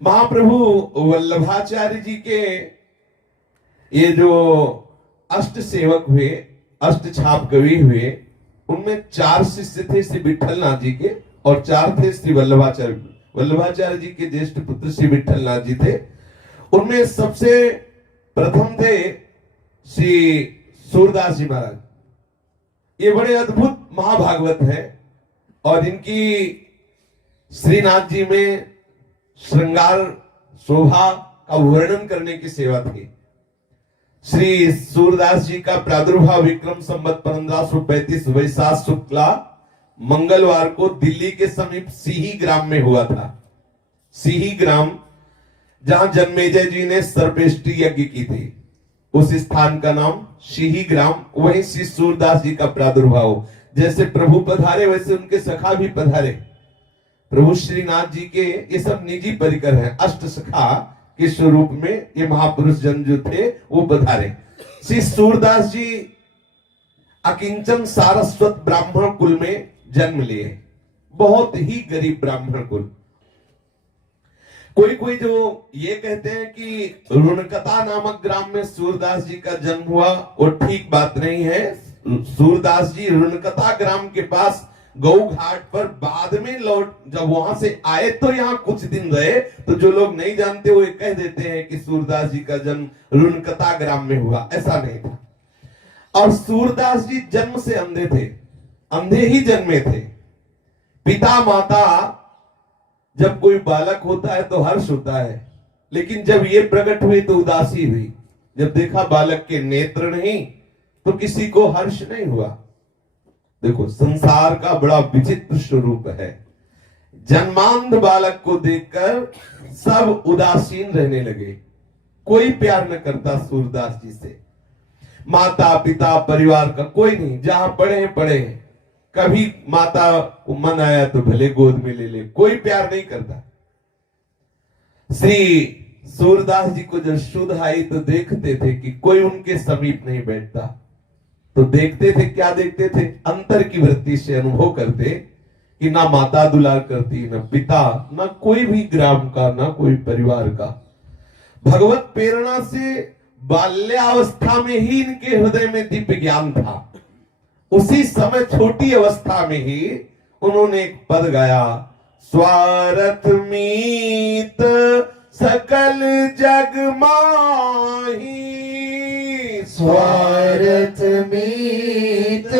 महाप्रभु वल्लभाचार्य जी के ये जो अष्ट सेवक हुए, अष्ट छाप कवि हुए, उनमें 4 शिष्य थे श्री विठल नाथ जी के, और 4 थे श्री वल्लभाचार्य। वल्लभाचार्य जी के ज्येष्ठ पुत्र श्री विठल नाथ जी थे। उनमें सबसे प्रथम थे श्री सूरदास जी महाराज। ये बड़े अद्भुत महाभागवत है, और इनकी श्रीनाथ जी में श्रृंगार शोभा का वर्णन करने की सेवा थी। श्री सूरदास जी का प्रादुर्भाव विक्रम संवत 1535 वैशाख शुक्ला मंगलवार को दिल्ली के समीप सिही ग्राम में हुआ था। सिही ग्राम जहां जन्मेजय जी ने सर्पेष्टि यज्ञ की थी, उस स्थान का नाम सिही ग्राम। वहीं श्री सूरदास जी का प्रादुर्भाव। जैसे प्रभु पधारे वैसे उनके सखा भी पधारे। प्रभु श्रीनाथ जी के ये सब निजी परिकर हैं। अष्ट सखा के स्वरूप में ये महापुरुष जन जो थे वो पधारे। श्री सूरदास जी अकिंचन सारस्वत ब्राह्मण कुल में जन्म लिए, बहुत ही गरीब ब्राह्मण कुल। कोई कोई जो ये कहते हैं कि रुणकता नामक ग्राम में सूरदास जी का जन्म हुआ, वो ठीक बात नहीं है। सूरदास जी रुणकता ग्राम के पास गौ घाट पर बाद में लौट, जब वहां से आए तो यहाँ कुछ दिन रहे, तो जो लोग नहीं जानते वो कह देते हैं कि सूरदास जी का जन्म रुणकता ग्राम में हुआ। ऐसा नहीं था। और सूरदास जी जन्म से अंधे थे, अंधे ही जन्मे थे। पिता माता, जब कोई बालक होता है तो हर्ष होता है, लेकिन जब ये प्रकट हुई तो उदासी हुई। जब देखा बालक के नेत्र नहीं तो किसी को हर्ष नहीं हुआ। देखो, संसार का बड़ा विचित्र स्वरूप है। जन्मांध बालक को देखकर सब उदासीन रहने लगे, कोई प्यार न करता सूरदास जी से। माता पिता परिवार का कोई नहीं, जहां पढ़े पढ़े। कभी माता को मन आया तो भले गोद में ले ले, कोई प्यार नहीं करता। श्री सूरदास जी को जब शुद्ध आई तो देखते थे कि कोई उनके समीप नहीं बैठता। तो देखते थे, क्या देखते थे? अंतर की वृत्ति से अनुभव करते कि ना माता दुलार करती, ना पिता, ना कोई भी ग्राम का, ना कोई परिवार का। भगवत प्रेरणा से बाल्यावस्था में ही इनके हृदय में दिव्य ज्ञान था। उसी समय छोटी अवस्था में ही उन्होंने एक पद गाया, स्वार्थ मीत सकल जग माही, स्वार्थ मीत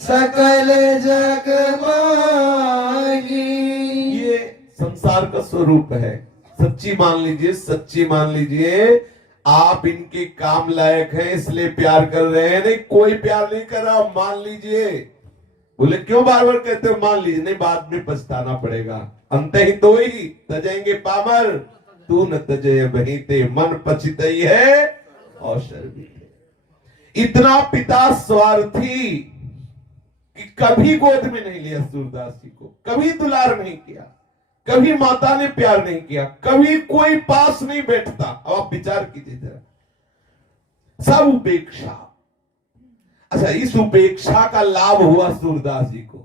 सकल जग माही। ये संसार का स्वरूप है। सच्ची मान लीजिए, सच्ची मान लीजिए। आप इनके काम लायक हैं इसलिए प्यार कर रहे हैं, नहीं कोई प्यार नहीं कर रहा, मान लीजिए। बोले क्यों बार बार कहते हो मान लीजिए? नहीं, बाद में पछताना पड़ेगा। अंत ही तो ही तजेंगे पामर, तू न तजय बहीते, मन पछतई है और शर्मिंदे। इतना पिता स्वार्थी कि कभी गोद में नहीं लिया सूरदास जी को, कभी दुलार नहीं किया, कभी माता ने प्यार नहीं किया, कभी कोई पास नहीं बैठता। अब आप विचार कीजिए जरा, सब उपेक्षा। अच्छा, इस उपेक्षा का लाभ हुआ सूरदास जी को।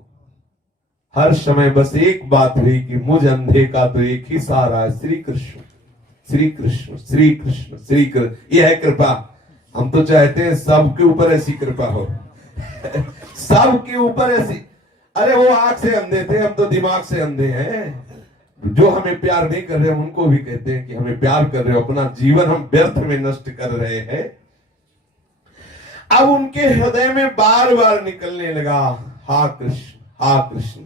हर समय बस एक बात हुई कि मुझ अंधे का तो एक ही सहारा है, श्री कृष्ण, श्री कृष्ण, श्री कृष्ण, श्री कृष्ण। यह है कृपा। हम तो चाहते हैं सबके ऊपर ऐसी कृपा हो सबके ऊपर ऐसी। अरे वो आंख से अंधे थे, हम तो दिमाग से अंधे हैं। जो हमें प्यार नहीं कर रहे हैं उनको भी कहते हैं कि हमें प्यार कर रहे हो, अपना जीवन हम व्यर्थ में नष्ट कर रहे हैं। अब उनके हृदय में बार बार निकलने लगा, हा कृष्ण, हा कृष्ण।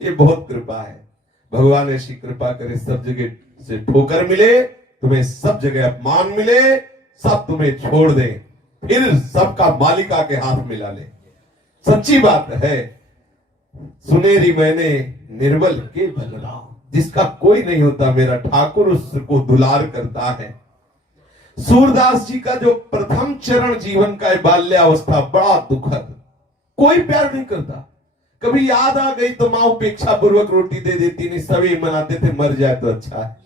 ये बहुत कृपा है। भगवान ऐसी कृपा करे, सब जगह से ठोकर मिले, तुम्हें सब जगह अपमान मिले, सब तुम्हें छोड़ दे, फिर सबका मालिका के हाथ मिला ले। सच्ची बात है। सुनेरी मैंने निर्बल के बदला, जिसका कोई नहीं होता मेरा ठाकुर उसको दुलार करता है। सूरदास जी का जो प्रथम चरण जीवन का बाल्यावस्था बड़ा दुखद, कोई प्यार नहीं करता। कभी याद आ गई तो मां उपेक्षा पूर्वक रोटी दे देती, नहीं सभी मनाते थे मर जाए तो अच्छा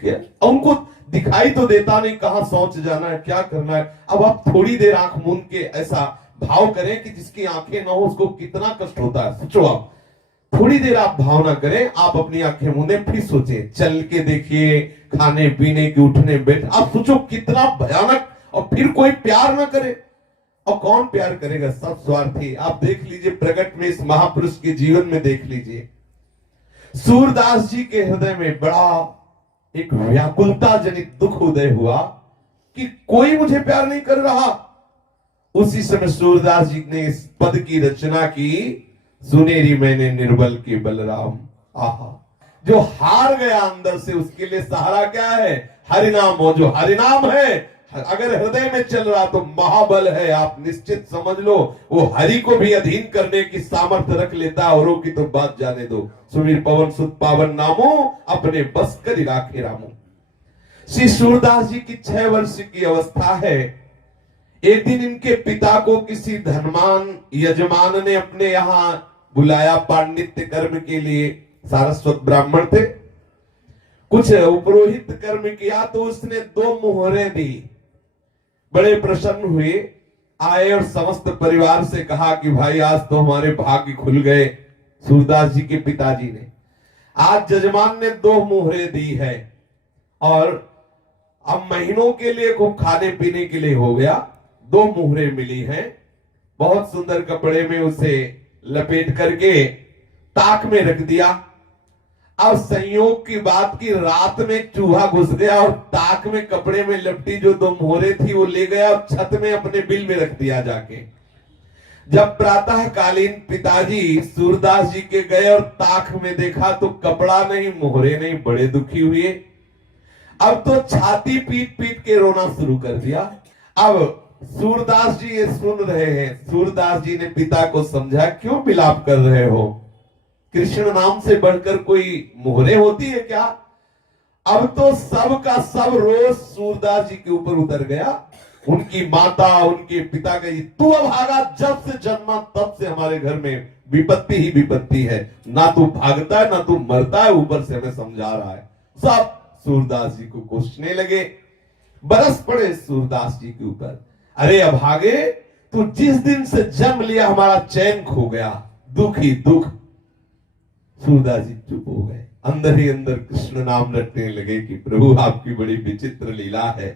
है। उनको दिखाई तो देता नहीं कहां शौच जाना है, क्या करना है। अब आप थोड़ी देर आंख मूंद के ऐसा भाव करें कि जिसकी आंखें ना हो उसको कितना कष्ट होता है। सोचो आप, थोड़ी देर आप भावना करें, आप अपनी आंखें मूंदे, फिर सोचें, चल के देखिए, खाने पीने की, उठने बैठ, आप सोचो कितना भयानक। और फिर कोई प्यार ना करे, और कौन प्यार करेगा, सब स्वार्थी। आप देख लीजिए, प्रकट में इस महापुरुष के जीवन में देख लीजिए, सूरदास जी के हृदय में बड़ा एक व्याकुलता जनित दुख उदय हुआ कि कोई मुझे प्यार नहीं कर रहा। उसी समय सूरदास जी ने इस पद की रचना की, सुनेरी मैंने निर्बल के बलराम। आहा, जो हार गया अंदर से, उसके लिए सहारा क्या है, हरिनाम हो। जो हरिनाम है, अगर हृदय में चल रहा तो महाबल है। आप निश्चित समझ लो, वो हरि को भी अधीन करने की सामर्थ्य रख लेता है, औरों की तो बात जाने दो। सुमीर पवन सुत पावन नामो, अपने बस कर राखे रामो। श्री सूरदास जी की 6 वर्ष की अवस्था है। एक दिन इनके पिता को किसी धनवान यजमान ने अपने यहां बुलाया पांडित्य कर्म के लिए। सारस्वत ब्राह्मण थे, कुछ उपरोहित कर्म किया, तो उसने 2 मोहरें दी। बड़े प्रसन्न हुए, आए और समस्त परिवार से कहा कि भाई आज तो हमारे भाग्य खुल गए। सूरदास जी के पिताजी ने आज जजमान ने 2 मोहरें दी है, और अब महीनों के लिए खूब खाने पीने के लिए हो गया। 2 मोहरें मिली हैं, बहुत सुंदर कपड़े में उसे लपेट करके ताक में रख दिया। अब संयोग की बात की, रात में चूहा घुस गया और ताक में कपड़े में लपटी जो 2 मोहरें थी वो ले गया और छत में अपने बिल में रख दिया जाके। जब प्रातः कालीन पिताजी सूरदास जी के गए और ताक में देखा तो कपड़ा नहीं, मोहरे नहीं, बड़े दुखी हुए। अब तो छाती पीट पीट के रोना शुरू कर दिया। अब सूरदास जी ये सुन रहे हैं। सूरदास जी ने पिता को समझा, क्यों विलाप कर रहे हो, कृष्ण नाम से बढ़कर कोई मोहरे होती है क्या। अब तो सब का सब रोज सूरदास जी के ऊपर उतर गया। उनकी माता, उनके पिता कही, तू अभागा, जब से जन्मा तब से हमारे घर में विपत्ति ही विपत्ति है। ना तू भागता है ना तू मरता है, ऊपर से हमें समझा रहा है। सब सूरदास जी को कोसने लगे, बरस पड़े सूरदास जी के ऊपर। अरे अभागे, तू जिस दिन से जन्म लिया हमारा चैन खो गया, दुख ही दुख। सूरदास जी चुप हो गए, अंदर ही अंदर कृष्ण नाम रटने लगे कि प्रभु आपकी बड़ी विचित्र लीला है।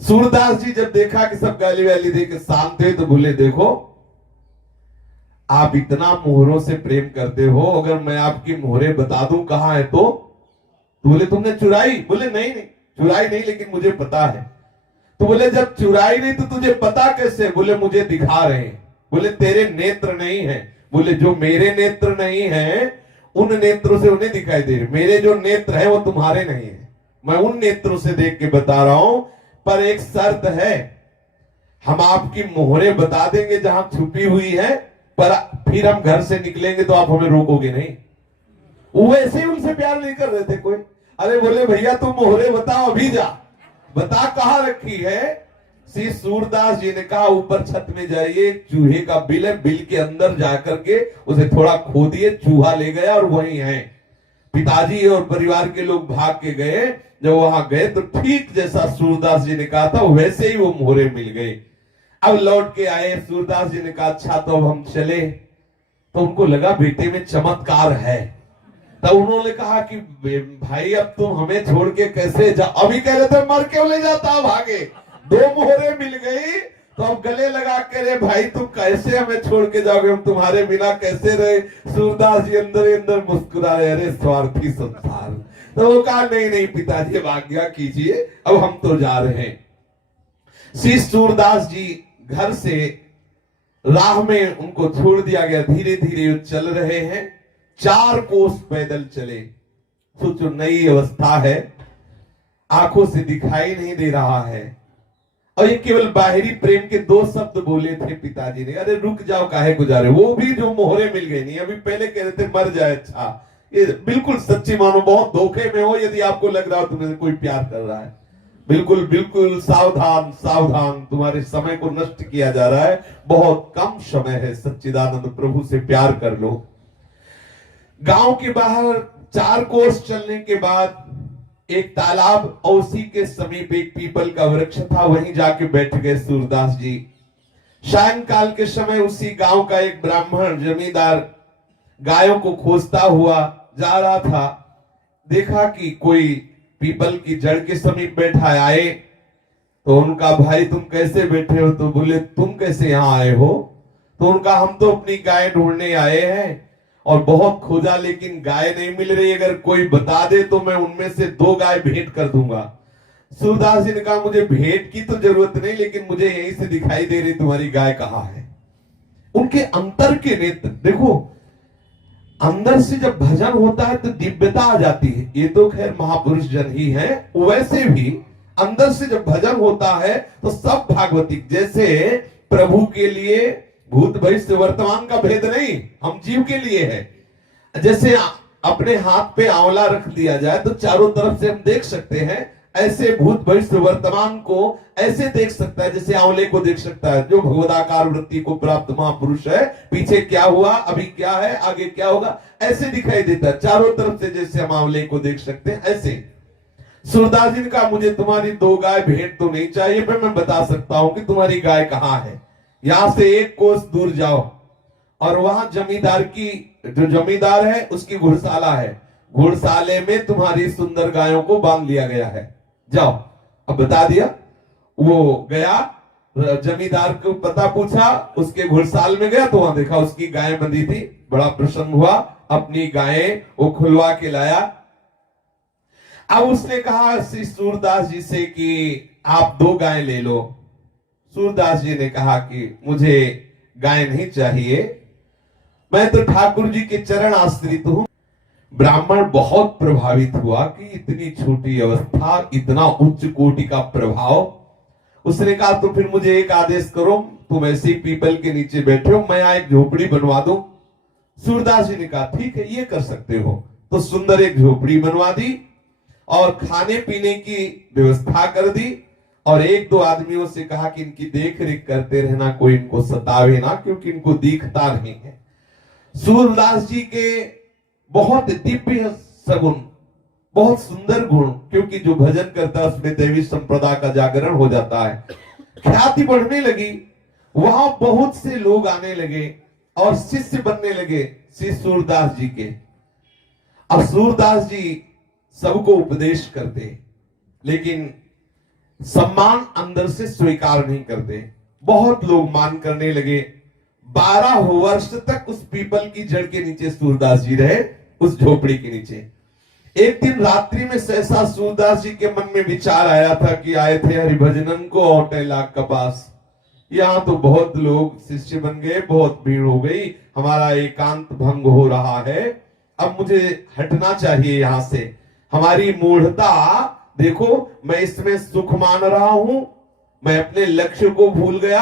सूरदास जी जब देखा कि सब गाली वाली दे के शांत हुए तो बोले, देखो आप इतना मोहरों से प्रेम करते हो, अगर मैं आपकी मोहरे बता दूं कहां है तो बोले तुमने चुराई। बोले नहीं नहीं चुराई नहीं, लेकिन मुझे पता है। तो बोले जब चुराई नहीं तो तुझे पता कैसे। बोले मुझे दिखा रहे हैं। बोले तेरे नेत्र नहीं है। बोले जो मेरे नेत्र नहीं है उन नेत्रों से उन्हें दिखाई दे रहे, मेरे जो नेत्र है वो तुम्हारे नहीं है, मैं उन नेत्रों से देख के बता रहा हूं। पर एक शर्त है, हम आपकी मोहरे बता देंगे जहां छुपी हुई है, पर फिर हम घर से निकलेंगे तो आप हमें रोकोगे नहीं। वो ऐसे ही उनसे प्यार नहीं कर रहे थे कोई। अरे बोले भैया तुम मोहरे बताओ, अभी जा बता कहां रखी है। श्री सूरदास जी ने कहा ऊपर छत में जाइए, चूहे का बिल है, बिल के अंदर जाकर के उसे थोड़ा खोदिए। चूहा ले गया और वही है। पिताजी और परिवार के लोग भाग के गए। जब वहां गए तो ठीक जैसा सूरदास जी ने कहा था वैसे ही वो मोहरे मिल गए। अब लौट के आए, सूरदास जी ने कहा अच्छा तो अब हम चले। तो उनको लगा बेटे में चमत्कार है। तब उन्होंने कहा कि भाई अब तुम हमें छोड़ के कैसे जा। अभी कह रहे थे मर क्यों ले जाता, भागे। 2 मोहरे मिल गई तो अब गले लगा के, रे भाई तुम कैसे हमें छोड़ के जाओगे, हम तुम्हारे बिना कैसे रहे। सूरदास जी अंदर ही अंदर मुस्कुरा रहे, अरे स्वार्थी संसार। तो वो कहा नहीं नहीं पिताजी अब आज्ञा कीजिए, अब हम तो जा रहे हैं। श्री सूरदास जी घर से राह में उनको छोड़ दिया गया। धीरे धीरे चल रहे हैं, 4 कोस पैदल चले। सोचो नई अवस्था है, आंखों से दिखाई नहीं दे रहा है, और ये केवल बाहरी प्रेम के 2 शब्द बोले थे पिताजी ने, अरे रुक जाओ काहे को जा रहे। वो भी जो मोहरे मिल गई नहीं, अभी पहले कह रहे थे मर जाए। अच्छा ये बिल्कुल सच्ची मानो, बहुत धोखे में हो यदि आपको लग रहा हो तुम्हें कोई प्यार कर रहा है। बिल्कुल बिल्कुल सावधान सावधान, तुम्हारे समय को नष्ट किया जा रहा है। बहुत कम समय है, सच्चिदानंद प्रभु से प्यार कर लो। गांव के बाहर 4 कोस चलने के बाद एक तालाब और उसी के समीप एक पीपल का वृक्ष था, वहीं जाके बैठ गए सूरदास जी। सायंकाल के समय उसी गांव का एक ब्राह्मण जमींदार गायों को खोजता हुआ जा रहा था, देखा कि कोई पीपल की जड़ के समीप बैठा है। आए तो उनका, भाई तुम कैसे बैठे हो? तो बोले तुम कैसे यहाँ आए हो? तो उनका, हम तो अपनी गाय ढूंढने आए हैं और बहुत खोजा लेकिन गाय नहीं मिल रही, अगर कोई बता दे तो मैं उनमें से 2 गाय भेंट कर दूंगा। सूरदास जी ने कहा मुझे भेंट की तो जरूरत नहीं, लेकिन मुझे यहीं से दिखाई दे रही तुम्हारी गाय कहाँ है। उनके अंतर के नेत्र देखो, अंदर से जब भजन होता है तो दिव्यता आ जाती है। ये तो खैर महापुरुष जन ही हैं, वैसे भी अंदर से जब भजन होता है तो सब भागवतिक, जैसे प्रभु के लिए भूत भविष्य वर्तमान का भेद नहीं, हम जीव के लिए है। जैसे अपने हाथ पे आंवला रख दिया जाए तो चारों तरफ से हम देख सकते हैं, ऐसे भूत भविष्य वर्तमान को ऐसे देख सकता है जैसे आंवले को देख सकता है। जो भगवदाकार वृत्ति को प्राप्त महापुरुष है, पीछे क्या हुआ, अभी क्या है, आगे क्या होगा, ऐसे दिखाई देता है चारों तरफ से, जैसे हम आंवले को देख सकते हैं ऐसे। सूरदास जी ने कहा मुझे तुम्हारी 2 गाय भेंट तो नहीं चाहिए, पर मैं बता सकता हूं कि तुम्हारी गाय कहाँ है। यहां से 1 कोस दूर जाओ और वहां जमींदार की, जो जमींदार है उसकी घुड़शाला है, घुड़शाले में तुम्हारी सुंदर गायों को बांध लिया गया है, जाओ। अब बता दिया। वो गया, जमींदार को पता पूछा, उसके घुड़साल में गया तो वहां देखा उसकी गाय बंधी थी। बड़ा प्रसन्न हुआ, अपनी गायें वो खुलवा के लाया। अब उसने कहा श्री सूरदास जी से कि आप 2 गायें ले लो। सूरदास जी ने कहा कि मुझे गाय नहीं चाहिए, मैं तो ठाकुर जी के चरण आश्रित हूं। ब्राह्मण बहुत प्रभावित हुआ कि इतनी छोटी अवस्था, इतना उच्च कोटि का प्रभाव। उसने कहा तो फिर मुझे एक आदेश करो, तुम ऐसे ही पीपल के नीचे बैठे हो, मैं यहाँ एक झोपड़ी बनवा दूं। सूरदास जी ने कहा ठीक है, ये कर सकते हो। तो सुंदर एक झोपड़ी बनवा दी और खाने पीने की व्यवस्था कर दी, और 1-2 आदमियों से कहा कि इनकी देख रेख करते रहना, कोई इनको सतावे ना, क्योंकि इनको दिखता नहीं है। सूरदास जी के बहुत दिव्य सगुण, बहुत सुंदर गुण, क्योंकि जो भजन करता है उसमें दैवी संप्रदा का जागरण हो जाता है। ख्याति बढ़ने लगी, वहां बहुत से लोग आने लगे और शिष्य बनने लगे श्री सूरदास जी के। अब सूरदास जी सबको उपदेश करते, लेकिन सम्मान अंदर से स्वीकार नहीं करते। बहुत लोग मान करने लगे। 12 वर्ष तक उस पीपल की जड़ के नीचे सूरदास जी रहे, उस झोपड़ी के नीचे। एक दिन रात्रि में सहसा सूरदास जी के मन में विचार आया था कि आए थे हरिभजनन को औटेला के पास, यहाँ तो बहुत लोग शिष्य बन गए, बहुत भीड़ हो गई, हमारा एकांत भंग हो रहा है, अब मुझे हटना चाहिए यहाँ से। हमारी मूढ़ता देखो, मैं इसमें सुख मान रहा हूं, मैं अपने लक्ष्य को भूल गया,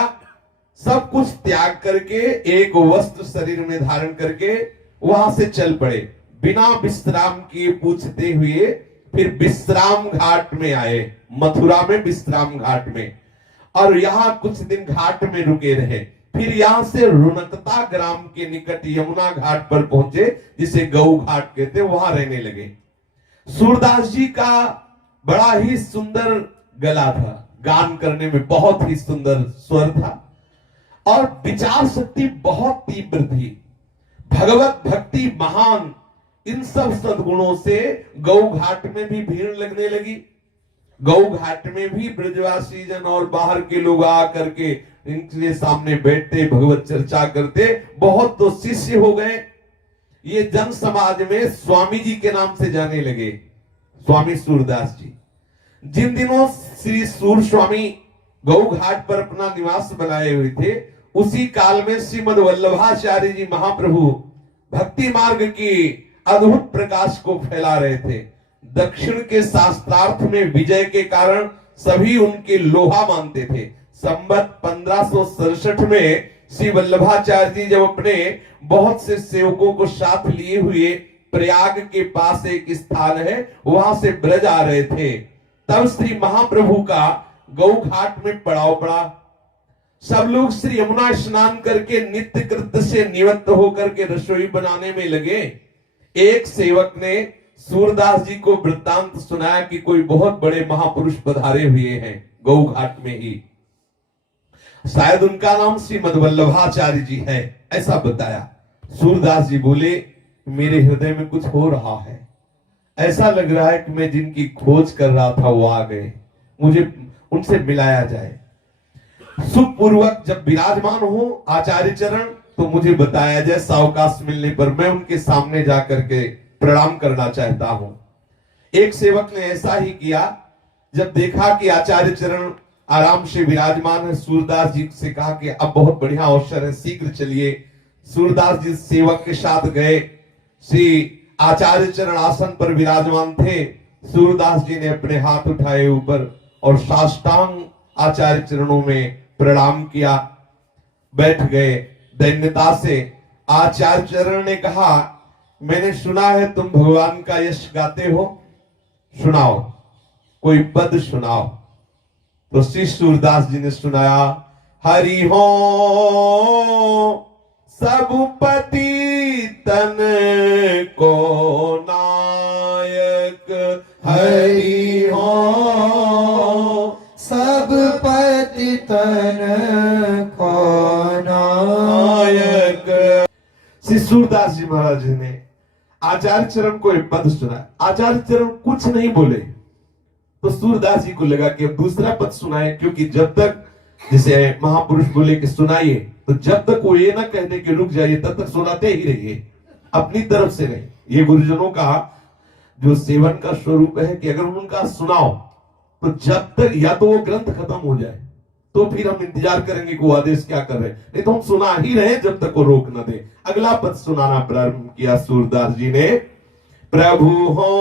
सब कुछ त्याग करके एक वस्त्र शरीर में धारण करके वहां से चल पड़े। बिना विश्राम किए पूछते हुए फिर विश्राम घाट में आए, मथुरा में विश्राम घाट में, और यहां कुछ दिन घाट में रुके रहे। फिर यहां से रुनकता ग्राम के निकट यमुना घाट पर पहुंचे, जिसे गौ घाट कहते, वहां रहने लगे। सूरदास जी का बड़ा ही सुंदर गला था, गान करने में बहुत ही सुंदर स्वर था और विचार शक्ति बहुत तीव्र थी, भगवत भक्ति महान। इन सब सद्गुणों से गौ घाट में भी भीड़ लगने लगी। गौ घाट में भी ब्रजवासी जन और बाहर के लोग आ करके इनके सामने बैठते, भगवत चर्चा करते। बहुत तो शिष्य हो गए। ये जन समाज में स्वामी जी के नाम से जाने लगे, स्वामी सूरदास जी। जिन दिनों श्री सूर स्वामी गौ घाट पर अपना निवास बनाए हुए थे, उसी काल में श्रीमद वल्लभाचार्य जी महाप्रभु भक्ति मार्ग की अद्भुत प्रकाश को फैला रहे थे। दक्षिण के शास्त्रार्थ में विजय के कारण सभी उनके लोहा मानते थे। संवत 1567 में श्री वल्लभाचार्य जी जब अपने बहुत से सेवकों को साथ लिए हुए प्रयाग के पास एक स्थान है, वहां से ब्रज आ रहे थे, तब श्री महाप्रभु का गौ घाट में पड़ाव पड़ा। सब लोग श्री यमुना स्नान करके नित्य कृत्य से निवृत्त होकर के रसोई बनाने में लगे। एक सेवक ने सूरदास जी को वृत्तांत सुनाया कि कोई बहुत बड़े महापुरुष पधारे हुए हैं गौ घाट में ही, शायद उनका नाम श्रीमद वल्लभाचार्य जी है, ऐसा बताया। सूरदास जी बोले, मेरे हृदय में कुछ हो रहा है, ऐसा लग रहा है कि मैं जिनकी खोज कर रहा था वो आ गए, मुझे उनसे मिलाया जाए। सुखपूर्वक जब विराजमान हो आचार्य चरण तो मुझे बताया जाए, सावकाश मिलने पर मैं उनके सामने जाकर के प्रणाम करना चाहता हूं। एक सेवक ने ऐसा ही किया। जब देखा कि आचार्य चरण आराम से विराजमान है, सूरदास जी से कहा कि अब बहुत बढ़िया अवसर है, शीघ्र चलिए। सूरदास जी सेवक के साथ गए। श्री आचार्य चरण आसन पर विराजमान थे। सूरदास जी ने अपने हाथ उठाए ऊपर और साष्टांग आचार्य चरणों में प्रणाम किया, बैठ गए दैन्यता से। आचार्य चरण ने कहा, मैंने सुना है तुम भगवान का यश गाते हो, सुनाओ, कोई पद सुनाओ। तो श्री सूरदास जी ने सुनाया, हरि हो सब पति तन को नायक, हरि हो सब पति तन को नायक। श्री सूरदास जी महाराज जी ने आचार्य चरण को एक पद सुना। आचार्य चरण कुछ नहीं बोले तो सूरदास जी को लगा कि अब दूसरा पद सुनाए, क्योंकि जब तक, जैसे महापुरुष बोले कि सुनाइए, तो जब तक वो ये ना कहने कि रुक जाइए तब तक सुनाते ही रहिए, अपनी तरफ से नहीं। ये गुरुजनों का जो सेवन का स्वरूप है कि अगर उनका सुनाओ तो जब तक या तो वो ग्रंथ खत्म हो जाए तो फिर हम इंतजार करेंगे कि वो आदेश क्या कर रहे हैं, नहीं तो हम सुना ही रहे जब तक वो रोक न दे। अगला पद सुनाना प्रारंभ किया सूरदास जी ने, प्रभु हो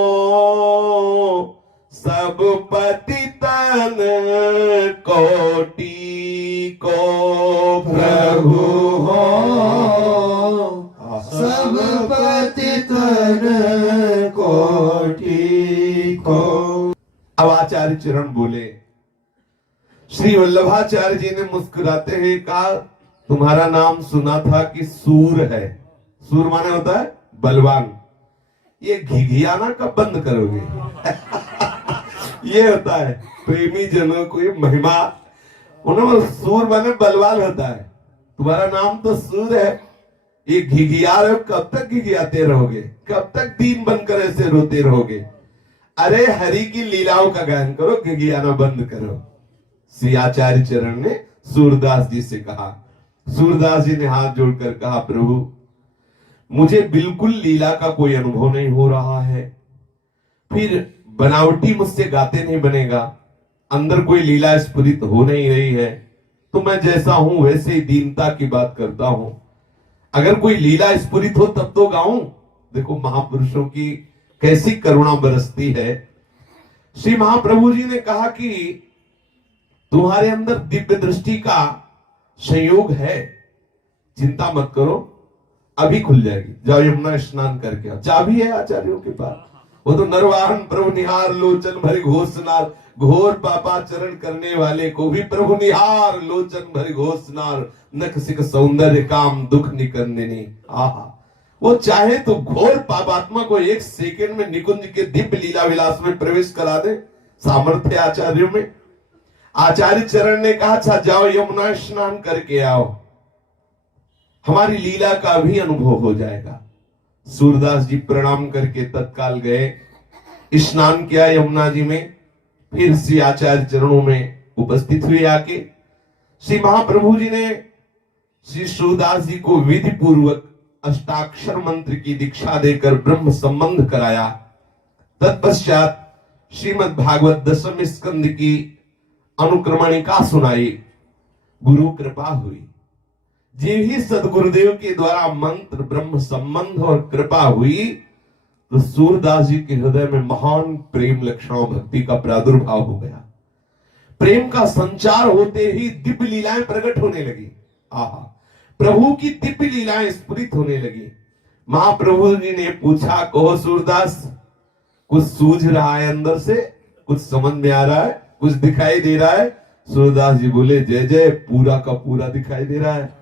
सब पति तन कोटि को, प्रभु हो सब पति तन कोटि को। अब आचार्य चरण बोले। श्री वल्लभाचार्य जी ने मुस्कुराते हुए कहा, तुम्हारा नाम सुना था कि सूर है। सूर माने होता है बलवान। ये घिघियाना कब बंद करोगे? ये होता है प्रेमी जनों को ये महिमा। उन्होंने सूर माने बलवान होता है। तुम्हारा नाम तो सूर है, ये घिघिया रहे हो, कब तक घिघियाते रहोगे? कब तक दीन बनकर ऐसे रोते रहोगे? अरे हरि की लीलाओं का गायन करो, घिघियाना बंद करो। श्री आचार्य चरण ने सूरदास जी से कहा। सूरदास जी ने हाथ जोड़कर कहा, प्रभु मुझे बिल्कुल लीला का कोई अनुभव नहीं हो रहा है, फिर बनावटी मुझसे गाते नहीं बनेगा, अंदर कोई लीला स्फुरित हो नहीं रही है, तो मैं जैसा हूं वैसे ही दीनता की बात करता हूं। अगर कोई लीला स्फुरित हो तब तो गाऊं। देखो महापुरुषों की कैसी करुणा बरसती है। श्री महाप्रभु जी ने कहा कि तुम्हारे अंदर दिव्य दृष्टि का संयोग है, चिंता मत करो, अभी खुल जाएगी। जाओ यमुना स्नान करके आओ। चाबी है आचार्यों के पास। वो तो नरवाहन प्रभु निहार लोचन भरे घोषनार, घोर पापाचरण करने वाले को भी प्रभु निहार लोचन भरे घोषनार, नख सिख सौंदर्य काम दुख निकंदिनी। आहा, वो चाहे तो घोर पापात्मा को एक सेकंड में निकुंज के दिव्य लीला विलास में प्रवेश करा दे, सामर्थ्य आचार्यों में। आचार्य चरण ने कहा, अच्छा जाओ यमुना स्नान करके आओ, हमारी लीला का भी अनुभव हो जाएगा। सूरदास जी प्रणाम करके तत्काल गए, स्नान किया यमुना जी में, फिर श्री आचार्य चरणों में उपस्थित हुए। आके श्री महाप्रभु जी ने श्री सूरदास जी को विधि पूर्वक अष्टाक्षर मंत्र की दीक्षा देकर ब्रह्म संबंध कराया। तत्पश्चात श्रीमद् भागवत दशम स्कंद की अनुक्रमणिका सुनाई। गुरु कृपा हुई। जे ही सदगुरुदेव के द्वारा मंत्र ब्रह्म संबंध और कृपा हुई तो सूरदास जी के हृदय में महान प्रेम लक्षणों भक्ति का प्रादुर्भाव हो गया। प्रेम का संचार होते ही दिव्य लीलाएं प्रकट होने लगी। आहा, प्रभु की दिव्य लीलाएं स्फुरित होने लगी। महाप्रभु जी ने पूछा, कहो सूरदास, कुछ सूझ रहा है अंदर से, कुछ समझ में आ रहा है, कुछ दिखाई दे रहा है? सूरदास जी बोले, जय जय, पूरा का पूरा दिखाई दे रहा है।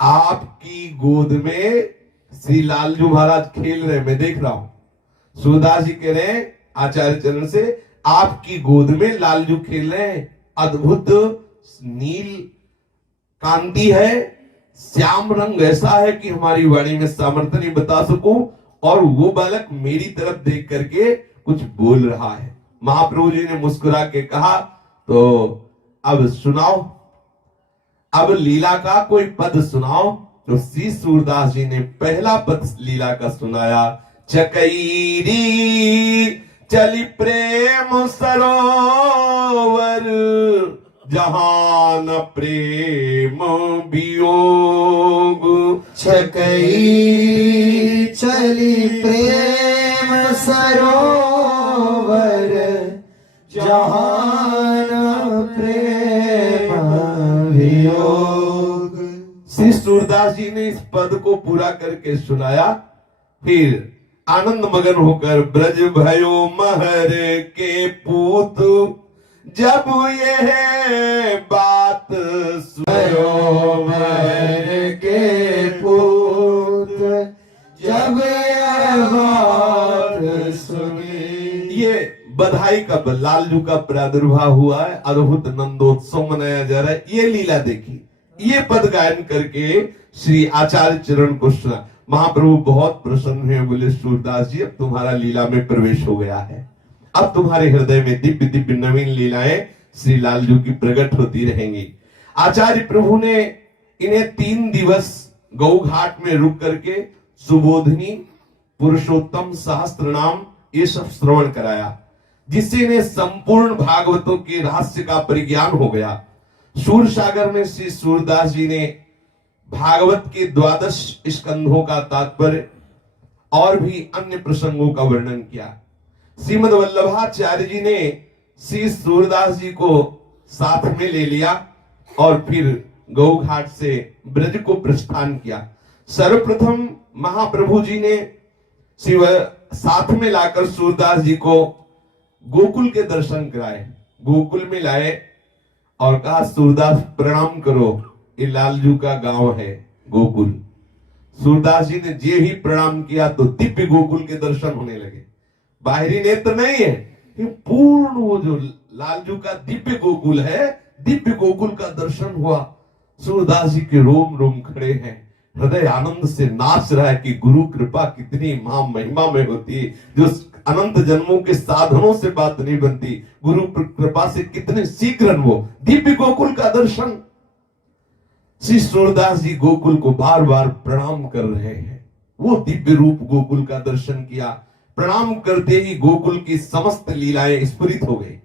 आपकी गोद में श्री लालजू महाराज खेल रहे, मैं देख रहा हूं। सूरदास जी कह रहे हैं आचार्य चरण से, आपकी गोद में लालजू खेल रहे हैं, अद्भुत नील कांति है, श्याम रंग ऐसा है कि हमारी वाणी में सामर्थ्य नहीं बता सकूं, और वो बालक मेरी तरफ देख करके कुछ बोल रहा है। महाप्रभु जी ने मुस्कुरा के कहा, तो अब सुनाओ, अब लीला का कोई पद सुनाओ। तो श्री सूरदास जी ने पहला पद लीला का सुनाया। चकैरी चली प्रेम सरोवर, जहां न प्रेम वियोग। छकई चली प्रेम सरोवर, जहान प्रेम वियोग। श्री सूरदास जी ने इस पद को पूरा करके सुनाया। फिर आनंद मगन होकर ब्रज भयो महर के पूत, जब यह बात भयो महर के पूत, जब यह बात सुनी। ये बधाई का लालजू का प्रादुर्भाव हुआ है, अद्भुत नंदोत्सव मनाया जा रहा है। ये लीला देखी, ये पद गायन करके श्री आचार्य चरण को सुना। महाप्रभु बहुत प्रसन्न हुए, बोले सूरदास जी अब तुम्हारा लीला में प्रवेश हो गया है, अब तुम्हारे हृदय में दिव्य दिव्य नवीन लीलाएं श्री लालजू की प्रकट होती रहेंगी। आचार्य प्रभु ने इन्हें 3 दिवस गौ घाट में रुक करके सुबोधनी, पुरुषोत्तम सहस्त्र नाम ये सब श्रवण कराया, जिससे इन्हें संपूर्ण भागवतों के रहस्य का परिज्ञान हो गया। सूर सागर में श्री सूरदास जी ने भागवत के 12 स्कंधों का तात्पर्य और भी अन्य प्रसंगों का वर्णन किया। श्रीमद वल्लभाचार्य जी ने श्री सूरदास जी को साथ में ले लिया और फिर गौ घाट से ब्रज को प्रस्थान किया। सर्वप्रथम महाप्रभु जी ने शिव साथ में लाकर सूरदास जी को गोकुल के दर्शन कराए, गोकुल में लाए और कहा सूरदास प्रणाम करो, ये लालजू का गांव है गोकुल। सूरदास जी ने जे ही प्रणाम किया तो दिव्य गोकुल के दर्शन होने लगे। बाहरी नेत्र नहीं है, ये पूर्ण वो जो लालजू का दिव्य गोकुल है, दिव्य गोकुल का दर्शन हुआ। सूरदास जी के रोम रोम खड़े हैं, हृदय आनंद से नाच रहा है कि गुरु कृपा कितनी महा महिमा में होती है, जो अनंत जन्मों के साधनों से बात नहीं बनती, गुरु कृपा से कितने शीघ्र वो दिव्य गोकुल का दर्शन। श्री सूरदास जी गोकुल को बार बार प्रणाम कर रहे हैं, वो दिव्य रूप गोकुल का दर्शन किया। प्रणाम करते ही गोकुल की समस्त लीलाएं स्फुरित हो गई।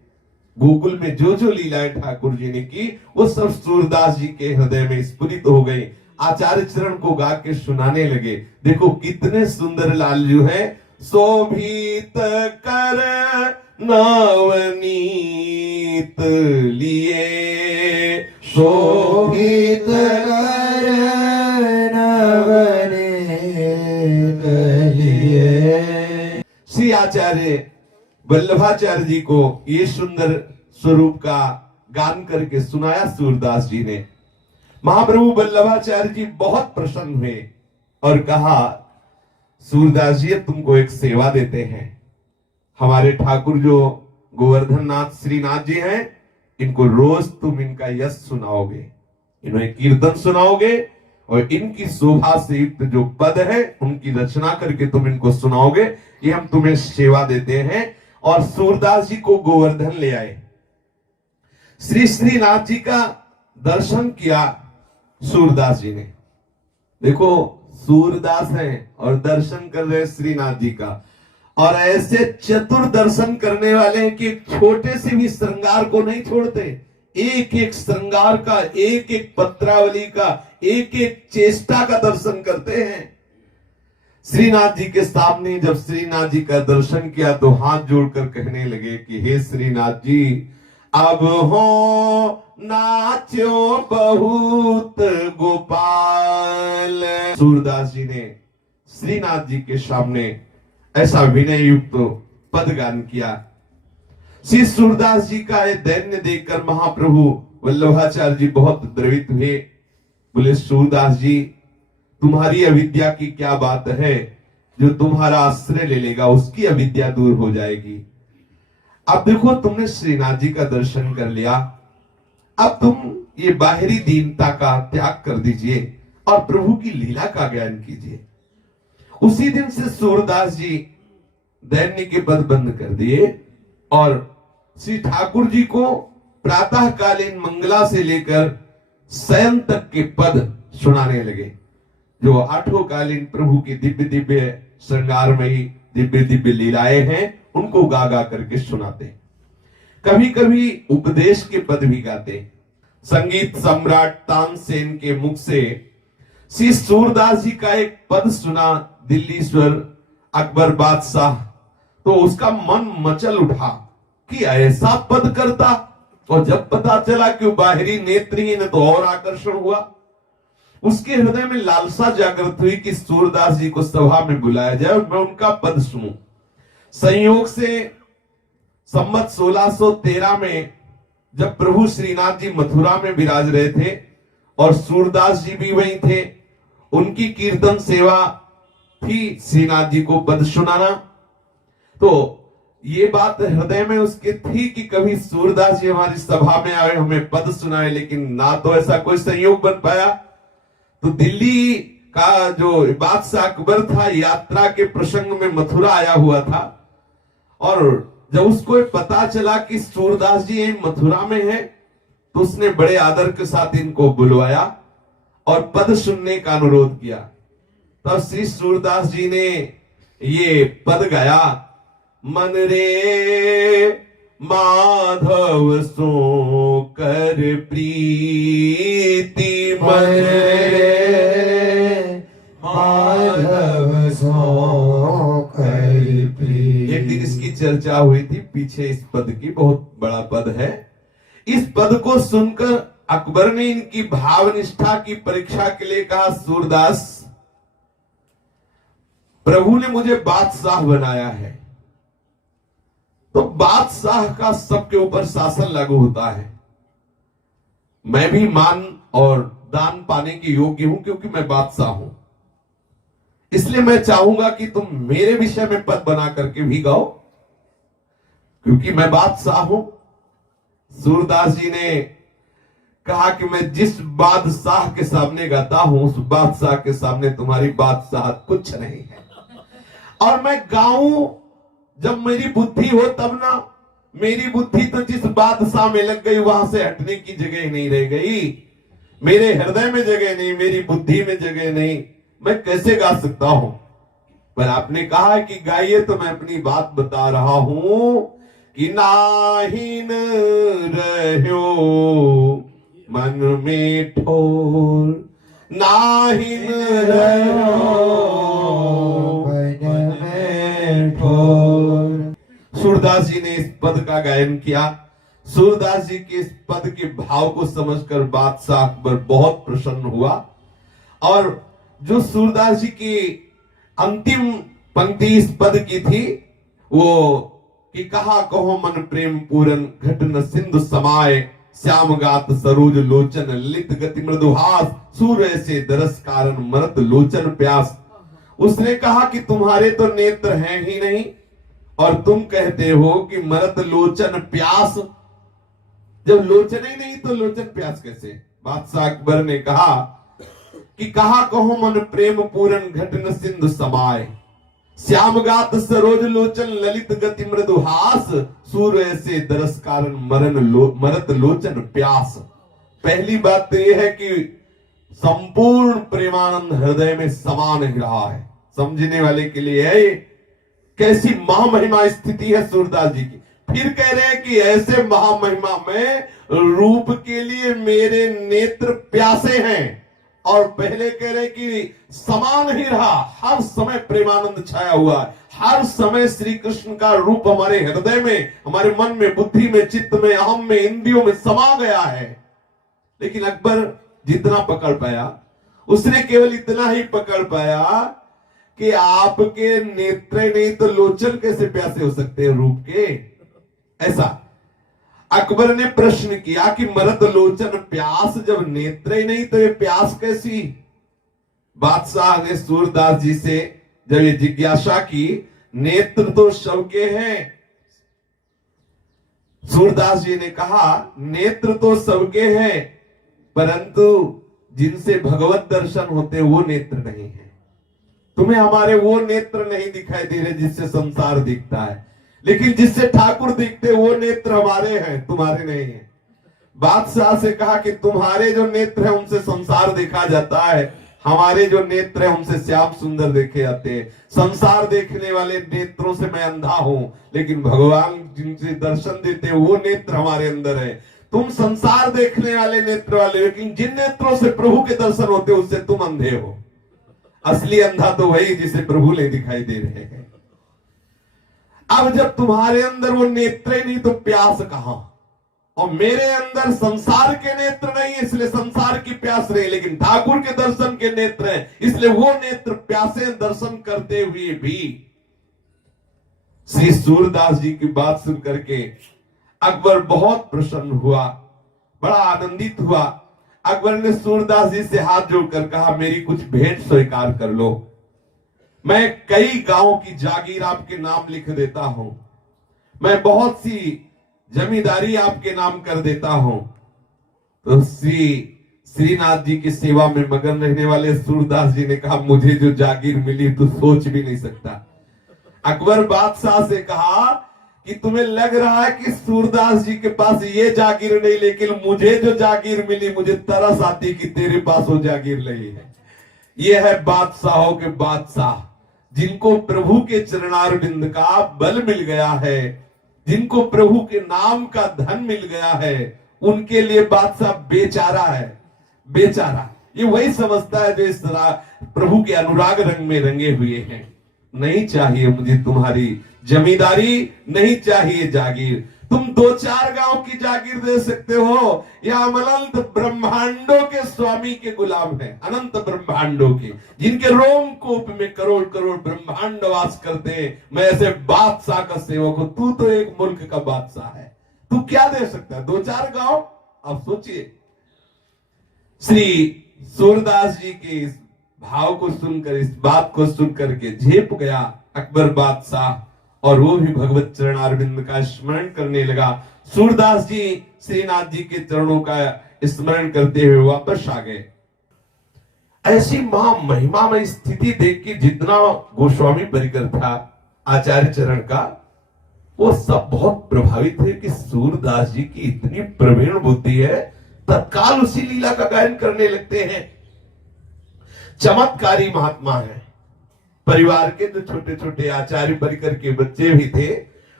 गोकुल में जो जो लीलाएं ठाकुर जी ने की वो सब सूरदास जी के हृदय में स्फुरित हो गई। आचार्य चरण को गा के सुनाने लगे, देखो कितने सुंदर लालजू हैं। शोभित कर नवनीत लिए, शोभित कर नवनीत लिए। श्री आचार्य वल्लभाचार्य जी को ये सुंदर स्वरूप का गान करके सुनाया सूरदास जी ने। महाप्रभु वल्लभाचार्य जी बहुत प्रसन्न हुए और कहा सूरदास जी अब तुमको एक सेवा देते हैं। हमारे ठाकुर जो गोवर्धन नाथ श्रीनाथ जी हैं, इनको रोज तुम इनका यश सुनाओगे, इन्हें कीर्तन सुनाओगे और इनकी शोभा से युक्त जो पद है उनकी रचना करके तुम इनको सुनाओगे, ये हम तुम्हें सेवा देते हैं। और सूरदास जी को गोवर्धन ले आए, श्री श्रीनाथ जी का दर्शन किया सूरदास जी ने। देखो सूरदास हैं और दर्शन कर रहे श्रीनाथ जी का, और ऐसे चतुर दर्शन करने वाले हैं कि छोटे से भी श्रृंगार को नहीं छोड़ते, एक एक श्रृंगार का, एक एक पत्रावली का, एक एक चेष्टा का दर्शन करते हैं। श्रीनाथ जी के सामने जब श्रीनाथ जी का दर्शन किया तो हाथ जोड़कर कहने लगे कि हे श्रीनाथ जी, अब हो नाचो बहुत गोपाल। सूरदास जी ने श्रीनाथ जी के सामने ऐसा विनय युक्त पद गान किया। श्री सूरदास जी का ये दैन्य देखकर महाप्रभु वल्लभाचार्य जी बहुत द्रवित हुए। बोले सूरदास जी, तुम्हारी अविद्या की क्या बात है, जो तुम्हारा आश्रय ले लेगा उसकी अविद्या दूर हो जाएगी। अब देखो तुमने श्रीनाथ जी का दर्शन कर लिया, अब तुम ये बाहरी दीनता का त्याग कर दीजिए और प्रभु की लीला का ज्ञान कीजिए। उसी दिन से सूरदास जी दैन्य के पद बंद कर दिए और श्री ठाकुर जी को प्रातःकालीन मंगला से लेकर शयन तक के पद सुनाने लगे, जो आठों कालीन प्रभु की दिव्य दिव्य श्रृंगारमयी दिव्य दिव्य लीलाएं हैं, उनको गा गा करके सुनाते। कभी कभी उपदेश के पद भी गाते। संगीत सम्राट तानसेन के मुख से श्री सूरदास जी का एक पद सुना, दिल्लीश्वर अकबर बादशाह, तो उसका मन मचल उठा कि ऐसा पद करता। और जब पता चला कि वो बाहरी नेत्रहीन, तो और आकर्षण हुआ। उसके हृदय में लालसा जागृत हुई कि सूरदास जी को सभा में बुलाया जाए और मैं उनका पद सुनूं। संयोग से संवत 1613 में जब प्रभु श्रीनाथ जी मथुरा में विराज रहे थे और सूरदास जी भी वहीं थे, उनकी कीर्तन सेवा थी श्रीनाथ जी को पद सुनाना। तो ये बात हृदय में उसके थी कि कभी सूरदास जी हमारी सभा में आए, हमें पद सुनाए, लेकिन ना तो ऐसा कोई संयोग बन पाया। तो दिल्ली का जो बादशाह अकबर था, यात्रा के प्रसंग में मथुरा आया हुआ था, और जब उसको पता चला कि सूरदास जी मथुरा में हैं, तो उसने बड़े आदर के साथ इनको बुलवाया और पद सुनने का अनुरोध किया। तब श्री सूरदास जी ने ये पद गाया, मन रे माधव सो कर प्रीति, मन रे माधव सो कर प्रीति। एक दिन इसकी चर्चा हुई थी पीछे, इस पद की, बहुत बड़ा पद है। इस पद को सुनकर अकबर ने इनकी भावनिष्ठा की परीक्षा के लिए कहा, सूरदास, प्रभु ने मुझे बादशाह बनाया है, तो बादशाह का सबके ऊपर शासन लागू होता है। मैं भी मान और दान पाने के योग्य हूं क्योंकि मैं बादशाह हूं। इसलिए मैं चाहूंगा कि तुम मेरे विषय में पद बना करके भी गाओ, क्योंकि मैं बादशाह हूं। सूरदास जी ने कहा कि मैं जिस बादशाह के सामने गाता हूं, उस बादशाह के सामने तुम्हारी बादशाह कुछ नहीं है। और मैं गाऊं जब मेरी बुद्धि हो तब ना। मेरी बुद्धि तो जिस बादशाह में लग गई, वहां से हटने की जगह नहीं रह गई। मेरे हृदय में जगह नहीं, मेरी बुद्धि में जगह नहीं, मैं कैसे गा सकता हूं। पर आपने कहा कि गाइए, तो मैं अपनी बात बता रहा हूं कि नाहिन रह्यो मन में ठोर, नाहिन रह्यो मन में ठोर। सूरदास जी ने इस पद का गायन किया। सूरदास जी के इस पद के भाव को समझकर बादशाह अकबर बहुत प्रसन्न हुआ। और जो सूरदास जी की अंतिम पंक्ति इस पद की थी, वो कि कहा कहो मन प्रेम पूरन, घटन सिंधु समाये, श्याम गात सरोज लोचन, लित गति मृदुहास, सूर्य से दरस कारण मरत लोचन प्यास। उसने कहा कि तुम्हारे तो नेत्र हैं ही नहीं, और तुम कहते हो कि मरत लोचन प्यास। जब लोचन ही नहीं तो लोचन प्यास कैसे? बादशाह अकबर ने कहा कि कहा कहो मन प्रेम पूरन, घटन सिंधु समाये, श्याम गात सरोज लोचन, ललित गति मृदुहास, सूर्य से दरस कारण मरत लोचन प्यास। पहली बात तो यह है कि संपूर्ण प्रेमानंद हृदय में समा नहीं रहा है। समझने वाले के लिए है ये कैसी महामहिमा स्थिति है सूरदास जी की। फिर कह रहे हैं कि ऐसे महामहिमा में रूप के लिए मेरे नेत्र प्यासे हैं। और पहले कह रहे कि समा नहीं रहा, हर समय प्रेमानंद छाया हुआ है, हर समय श्री कृष्ण का रूप हमारे हृदय में, हमारे मन में, बुद्धि में, चित्त में, अहम में, इंद्रियों में समा गया है। लेकिन अकबर जितना पकड़ पाया, उसने केवल इतना ही पकड़ पाया कि आपके नेत्र नहीं तो लोचन कैसे प्यासे हो सकते हैं रूप के। ऐसा अकबर ने प्रश्न किया कि मरद लोचन प्यास, जब नेत्र ही नहीं तो ये प्यास कैसी? बादशाह ने सूरदास जी से जब ये जिज्ञासा की, नेत्र तो सबके हैं। सूरदास जी ने कहा नेत्र तो सबके हैं, परंतु जिनसे भगवत दर्शन होते वो नेत्र नहीं है। तुम्हें हमारे वो नेत्र नहीं दिखाई दे रहे जिससे संसार दिखता है, लेकिन जिससे ठाकुर दिखते वो नेत्र हमारे हैं, तुम्हारे नहीं है। बादशाह से कहा कि तुम्हारे जो नेत्र है उनसे संसार देखा जाता है, हमारे जो नेत्र है उनसे श्याम सुंदर देखे जाते हैं। संसार देखने वाले नेत्रों से मैं अंधा हूं, लेकिन भगवान जिनसे दर्शन देते हैं वो नेत्र हमारे अंदर है। तुम संसार देखने वाले नेत्र वाले, लेकिन जिन नेत्रों से प्रभु के दर्शन होते उससे तुम अंधे हो। असली अंधा तो वही जिसे प्रभु ले दिखाई दे रहे हैं। अब जब तुम्हारे अंदर वो नेत्र नहीं तो प्यास कहां? और मेरे अंदर संसार के नेत्र नहीं, इसलिए संसार की प्यास नहीं, लेकिन ठाकुर के दर्शन के नेत्र हैं, इसलिए वो नेत्र प्यासे दर्शन करते हुए भी। श्री सूरदास जी की बात सुन करके अकबर बहुत प्रसन्न हुआ, बड़ा आनंदित हुआ। अकबर ने सूरदास जी से हाथ जोड़कर कहा, मेरी कुछ भेंट स्वीकार कर लो, मैं कई गांवों की जागीर आपके नाम लिख देता हूं, मैं बहुत सी जमींदारी आपके नाम कर देता हूं। तो श्रीनाथ जी की सेवा में मगन रहने वाले सूरदास जी ने कहा, मुझे जो जागीर मिली तू सोच भी नहीं सकता। अकबर बादशाह से कहा कि तुम्हें लग रहा है कि सूरदास जी के पास ये जागीर नहीं, लेकिन मुझे जो जागीर मिली मुझे तरस आती कि तेरे पास वो जागीर नहीं है। ये है बादशाहों के बादशाह, जिनको प्रभु के चरणारविंद का बल मिल गया है, जिनको प्रभु के नाम का धन मिल गया है, उनके लिए बादशाह बेचारा है, बेचारा। ये वही समझता है जो इस तरह प्रभु के अनुराग रंग में रंगे हुए हैं। नहीं चाहिए मुझे तुम्हारी जमींदारी, नहीं चाहिए जागीर। तुम 2-4 गांव की जागीर दे सकते हो, या हम अनंत ब्रह्मांडों के स्वामी के गुलाम हैं, अनंत ब्रह्मांडों के, जिनके रोमकूप में करोड़ करोड़ ब्रह्मांड वास करते हैं। मैं ऐसे बादशाह का सेवक हूं, तू तो एक मुल्क का बादशाह है, तू क्या दे सकता है? 2-4 गांव? अब सोचिए। श्री सूरदास जी के इस भाव को सुनकर, इस बात को सुनकर के झेप गया अकबर बादशाह, और वो भी भगवत चरणारविंद का स्मरण करने लगा। सूरदास जी श्रीनाथ जी के चरणों का स्मरण करते हुए वापस आ गए। ऐसी महा महिमा में स्थिति देख के जितना गोस्वामी परिकर था आचार्य चरण का, वो सब बहुत प्रभावित थे कि सूरदास जी की इतनी प्रवीण बुद्धि है, तत्काल उसी लीला का गायन करने लगते हैं। चमत्कारी महात्मा है। परिवार के जो छोटे छोटे आचार्य परिकर के बच्चे भी थे,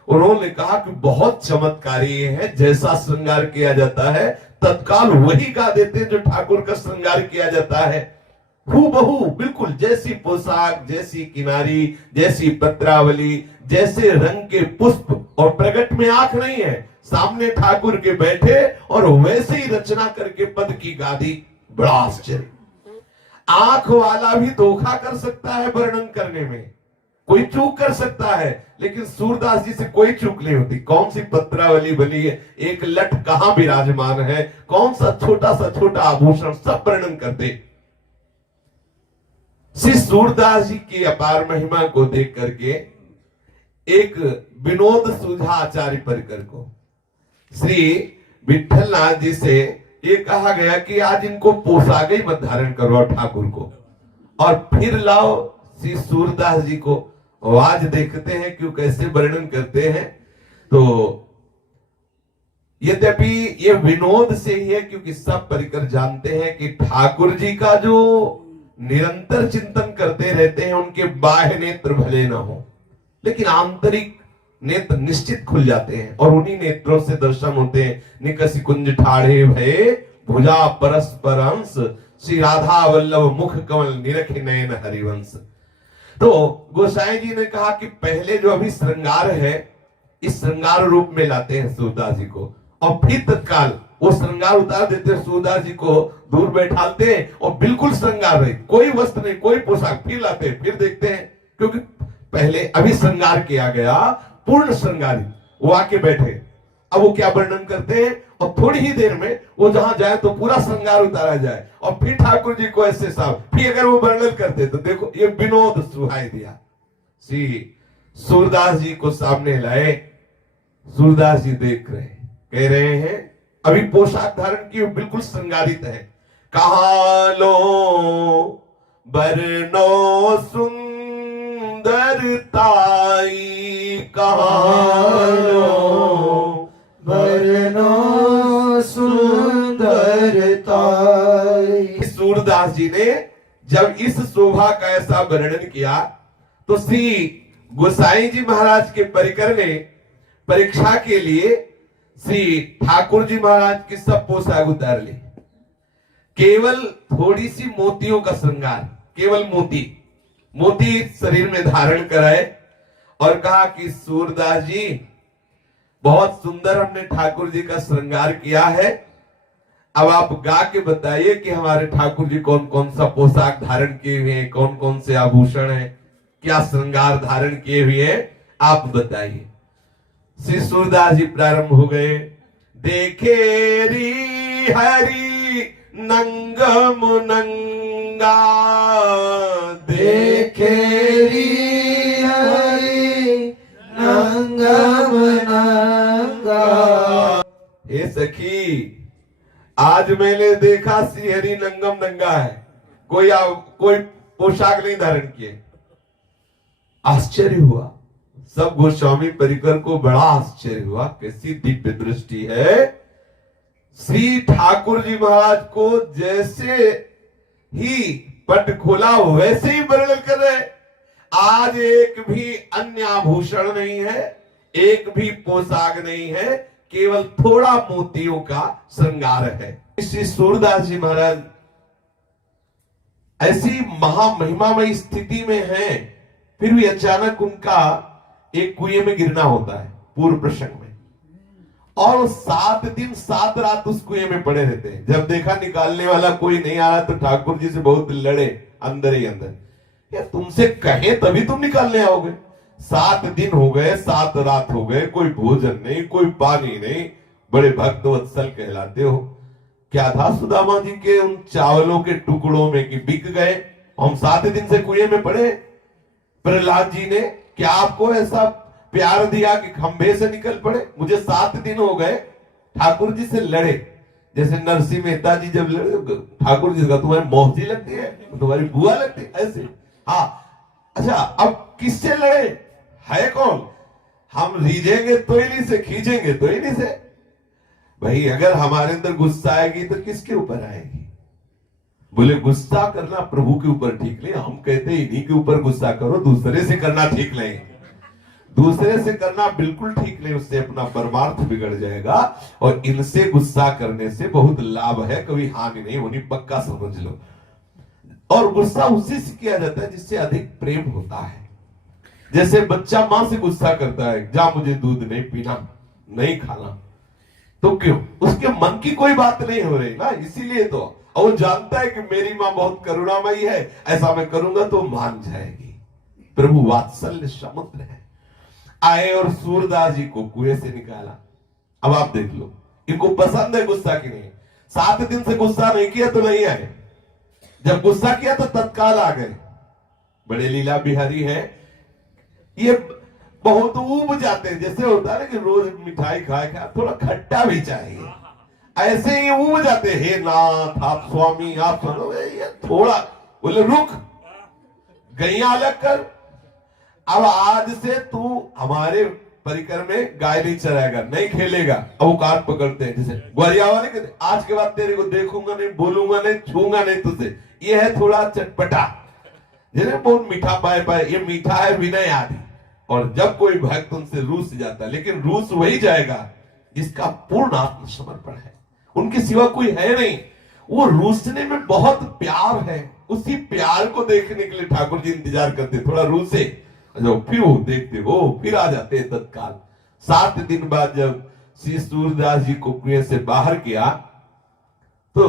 उन्होंने कहा कि बहुत चमत्कारी है, जैसा श्रृंगार किया जाता है तत्काल वही गा देते हैं जो ठाकुर का श्रृंगार किया जाता है। हूबहू बिल्कुल, जैसी पोशाक, जैसी किनारी, जैसी पत्रावली, जैसे रंग के पुष्प, और प्रकट में आंख नहीं है, सामने ठाकुर के बैठे और वैसे ही रचना करके पद की गादी। बड़ा आश्चर्य। आंख वाला भी धोखा कर सकता है वर्णन करने में, कोई चूक कर सकता है, लेकिन सूरदास जी से कोई चूक नहीं होती। कौन सी पत्रावली बनी है, एक लठ कहां विराजमान है, कौन सा छोटा आभूषण, सब वर्णन करते। श्री सूरदास जी की अपार महिमा को देख करके एक विनोद सूझा आचार्य परिकर को। श्री विठल नाथ जी से ये कहा गया कि आज इनको पोशाक ही मत धारण करवाओ ठाकुर को, और फिर लाओ श्री सूरदास जी को। आज देखते हैं क्यों कैसे वर्णन करते हैं। तो यद्यपि ये विनोद से ही है, क्योंकि सब परिकर जानते हैं कि ठाकुर जी का जो निरंतर चिंतन करते रहते हैं, उनके बाह्य नेत्र भले ना हो, लेकिन आंतरिक नेत्र निश्चित खुल जाते हैं, और उन्हीं नेत्रों से दर्शन होते हैं। निकस कुंज ठाढ़े भये भुजा परस्पर अंश, श्री राधा वल्लभ मुख कमल निरखे नयन हरिवंश। तो गोसाई जी ने कहा कि पहले जो अभी श्रृंगार है, इस श्रृंगार रूप में लाते हैं सूरदास जी को, और फिर तत्काल वो श्रृंगार उतार देते हैं, सूरदास जी को दूर बैठाते हैं और बिल्कुल श्रृंगार नहीं, कोई वस्त्र नहीं, कोई पोशाक, फिर लाते हैं, फिर देखते हैं, क्योंकि पहले अभी श्रृंगार किया गया, पूर्ण श्रृंगारी, वो आके बैठे। अब वो क्या वर्णन करते हैं, और थोड़ी ही देर में वो जहां जाए तो पूरा श्रृंगार उतारा जाए, और फिर ठाकुर जी को ऐसे साफ, फिर अगर वो वर्णन करते तो देखो ये विनोद सुहाई दिया। श्री सूरदास जी को सामने लाए, सूरदास जी देख रहे, कह रहे हैं अभी पोशाक धारण की बिल्कुल श्रृंगारित है, कहाँ लो बरनो सुंदरताई, कहाँ लो बरनो सुंदरताई। सूरदास जी ने जब इस शोभा का ऐसा वर्णन किया तो श्री गोसाई जी महाराज के परिकर में परीक्षा के लिए श्री ठाकुर जी महाराज की सब पोशाक उतार ली, केवल थोड़ी सी मोतियों का श्रृंगार, केवल मोती शरीर में धारण कराए और कहा कि सूरदास जी बहुत सुंदर हमने ठाकुर जी का श्रृंगार किया है, अब आप गा के बताइए कि हमारे ठाकुर जी कौन कौन सा पोशाक धारण किए हुए हैं, कौन कौन से आभूषण हैं, क्या श्रृंगार धारण किए हुए हैं, आप बताइए। श्री सूरदास जी प्रारंभ हो गए। देखे री हरि नंगम नंगा, देखे री हरि नंगम नंगा। हे सखी, आज मैंने देखा श्री हरि नंगम नंगा है, कोई पोशाक नहीं धारण किए। आश्चर्य हुआ, सब गोस्वामी परिकर को बड़ा आश्चर्य हुआ, कैसी दिव्य दृष्टि है। श्री ठाकुर जी महाराज को जैसे ही पट खोला वैसे ही वर्णन कर रहे। आज एक भी अन्य आभूषण नहीं है, एक भी पोशाक नहीं है, केवल थोड़ा मोतियों का श्रृंगार है। श्री सूरदास जी महाराज ऐसी महामहिमामयी स्थिति में हैं, फिर भी अचानक उनका एक कुएं में गिरना होता है पूर्व प्रसंग में, और 7 दिन 7 रात उस कुएं में पड़े रहते हैं। जब देखा निकालने वाला कोई नहीं आ रहा तो ठाकुर जी से बहुत लड़े अंदर ही अंदर, या तुमसे कहे तभी तुम निकालने आओगे। 7 दिन हो गए, 7 रात हो गए, कोई भोजन नहीं, कोई पानी नहीं, बड़े भक्त वत्सल कहलाते हो। क्या था सुदामा जी के उन चावलों के टुकड़ों में कि बिक गए, हम 7 दिन से कुएं में पड़े। प्रहलाद जी ने क्या आपको ऐसा प्यार दिया कि खंभे से निकल पड़े? मुझे 7 दिन हो गए ठाकुर जी से लड़े, जैसे नरसिंह मेहता जी जब लड़े ठाकुर जी का, तुम्हारी मौसी लगती है, तुम्हारी बुआ लगती है, ऐसे। हाँ, अच्छा, अब किससे लड़े? है कौन? हम रीझेंगे तो इन्हीं से, खींचेंगे तो इन्हीं से। भाई अगर हमारे अंदर गुस्सा आएगी तो किसके ऊपर आएगी? बोले गुस्सा करना प्रभु के ऊपर ठीक नहीं, हम कहते इन्हीं के ऊपर गुस्सा करो, दूसरे से करना ठीक नहीं। दूसरे से करना बिल्कुल ठीक नहीं, उससे अपना परमार्थ बिगड़ जाएगा, और इनसे गुस्सा करने से बहुत लाभ है, कभी हानि नहीं होनी, पक्का समझ लो। और गुस्सा उसी से किया जाता है जिससे अधिक प्रेम होता है। जैसे बच्चा मां से गुस्सा करता है, जा मुझे दूध नहीं पीना, नहीं खाना, तो क्यों? उसके मन की कोई बात नहीं हो रही ना, इसीलिए तो। और वो जानता है कि मेरी मां बहुत करुणामयी है, ऐसा मैं करूंगा तो मान जाएगी। प्रभु वात्सल्य समुद्र है। आए और सूरदास जी को कुएं से निकाला। अब आप देख लो, इनको पसंद है गुस्सा की नहीं। 7 दिन से गुस्सा नहीं किया तो नहीं आए, जब गुस्सा किया तो तत्काल आ गए। बड़े लीला बिहारी है, ये बहुत ऊब जाते हैं। जैसे होता है ना कि रोज मिठाई खाए खा, थोड़ा खट्टा भी चाहिए, ऐसे ही ऊब जाते। हे नाथ, आप स्वामी, आप थोड़ा, बोले रुक, गैया अलग कर। अब आज से तू हमारे परिकर में गाय नहीं चराएगा, नहीं खेलेगा। अवकाश पकड़ते हैं, जैसे ग्वालिया वाले कहते, आज के बाद तेरे को देखूंगा नहीं, बोलूंगा नहीं, छूंगा नहीं तुझसे। ये है थोड़ा चटपटा, जैसे बहुत मीठा पाए पाए, ये मीठा है विनय आदि। और जब कोई भक्त उनसे रूस जाता है, लेकिन रूस वही जाएगा जिसका पूर्ण आत्मसमर्पण है, उनके सिवा कोई है नहीं। वो रूसने में बहुत प्यार है, उसी प्यार को देखने के लिए ठाकुर जी इंतजार करते, थोड़ा रूसे, फिर वो देखते हो, फिर आ जाते हैं तत्काल। 7 दिन बाद जब श्री सूरदास जी को कुएं से बाहर किया, तो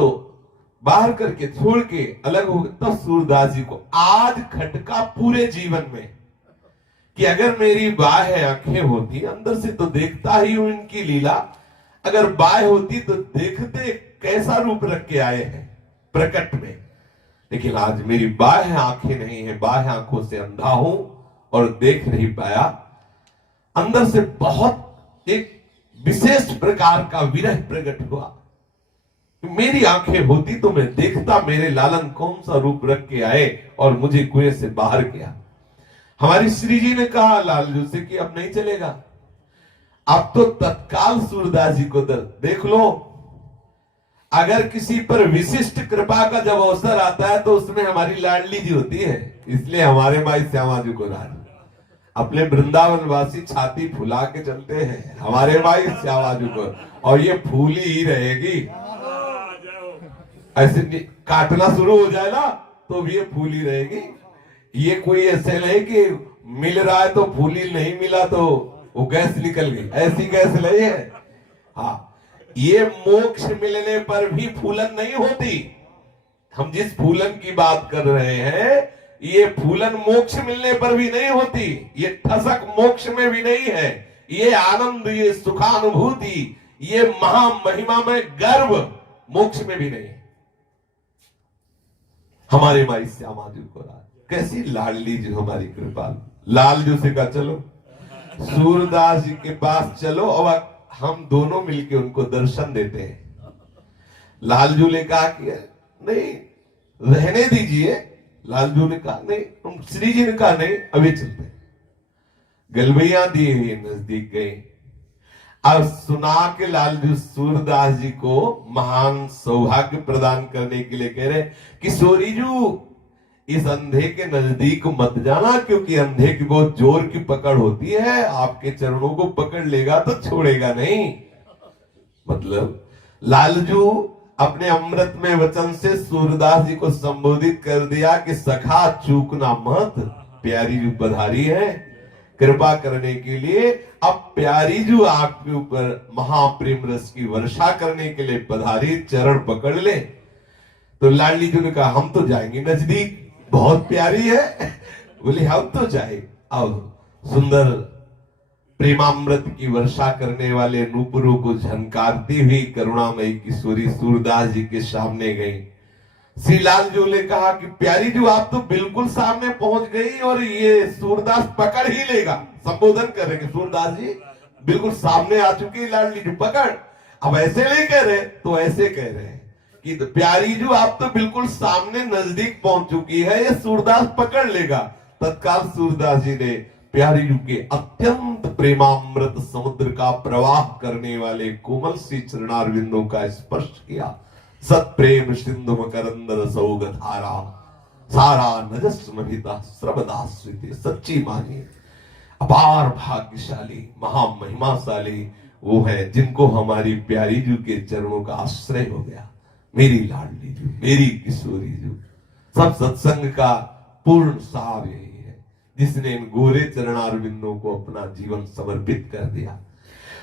बाहर करके छोड़ के अलग हो गए, तब सूरदास जी को आज खटका पूरे जीवन में कि अगर मेरी बाह्य आंखें होती, अंदर से तो देखता ही हूं इनकी लीला, अगर बाह्य होती तो देखते कैसा रूप रख के आए हैं प्रकट में। लेकिन आज मेरी बाह्य आंखें नहीं है, बाह्य आंखों से अंधा हूं और देख नहीं पाया। अंदर से बहुत एक विशेष प्रकार का विरह प्रकट हुआ। मेरी आंखें होती तो मैं देखता मेरे लालन कौन सा रूप रख के आए और मुझे कुएं से बाहर किया। हमारी श्री जी ने कहा लालजू से कि अब नहीं चलेगा, अब तो तत्काल सूरदास जी को देख लो। अगर किसी पर विशिष्ट कृपा का जब अवसर आता है तो उसमें हमारी लाडली जी होती है। इसलिए हमारे माई श्यामा जी को राज अपने वृंदावन वासी छाती फुला के चलते हैं, हमारे माई श्यामा जी को, और ये फूली ही रहेगी। ऐसे काटना शुरू हो जाए ना तो भी ये फूली रहेगी। ये कोई ऐसे नहीं कि मिल रहा है तो फूली, नहीं मिला तो वो गैस निकल गई, ऐसी गैस नहीं है। हाँ, ये मोक्ष मिलने पर भी फूलन नहीं होती। हम जिस फूलन की बात कर रहे हैं ये फूलन मोक्ष मिलने पर भी नहीं होती, ये ठसक मोक्ष में भी नहीं है, ये आनंद, ये सुखानुभूति, ये महामहिमा में गर्व मोक्ष में भी नहीं। हमारे माई श्यामा जी को कैसी लाडली जी हमारी कृपा। लालजू से कहा चलो सूरदास जी के पास चलो और हम दोनों मिलके उनको दर्शन देते हैं। लालजू ने कहा कि नहीं रहने दीजिए। लालजू ने कहा नहीं, तुम श्री जी ने कहा नहीं अभी चलते। गलबैया दिए हुए नजदीक गए। अब सुना के लालजू सूरदास जी को महान सौभाग्य प्रदान करने के लिए कह रहे किशोरी जू इस अंधे के नजदीक मत जाना, क्योंकि अंधे की बहुत जोर की पकड़ होती है, आपके चरणों को पकड़ लेगा तो छोड़ेगा नहीं। मतलब लालजू अपने अमृत में वचन से सूरदास जी को संबोधित कर दिया कि सखा चूकना मत, प्यारी जू पधारी है कृपा करने के लिए। अब प्यारी जू आपके ऊपर महाप्रेम रस की वर्षा करने के लिए पधारी, चरण पकड़ ले। तो लाडली जू ने कहा हम तो जाएंगे नजदीक, बहुत प्यारी है। बोले हम तो जाए। अब सुंदर प्रेमामृत की वर्षा करने वाले नूपुरों को झनकारती हुई करुणामयी किशोरी सूरदास जी के सामने गई। श्री लालजू ने कहा कि प्यारी जू आप तो बिल्कुल सामने पहुंच गई और ये सूरदास पकड़ ही लेगा। संबोधन करेंगे सूरदास जी बिल्कुल सामने आ चुकी, लाडली जू पकड़। अब ऐसे नहीं कह रहे तो ऐसे कह रहे हैं कि प्यारी जू आप तो बिल्कुल सामने नजदीक पहुंच चुकी है, ये सूरदास पकड़ लेगा। तत्काल सूरदास जी ने प्यारी जू के अत्यंत प्रेमामृत समुद्र का प्रवाह करने वाले कोमल सी चरणारविंदों का स्पर्श किया। सत प्रेम सिंधु मकरंद रसौग धारा सारा नजस्महिता सर्वदाश्रित। सच्ची मानिए अपार भाग्यशाली महामहिमाशाली वो है जिनको हमारी प्यारी जू के चरणों का आश्रय हो गया। मेरी लाडली जू, मेरी किशोरी जू। सब सत्संग का पूर्ण सार यही है, जिसने इन गोरे चरणारविंदों को अपना जीवन समर्पित कर दिया।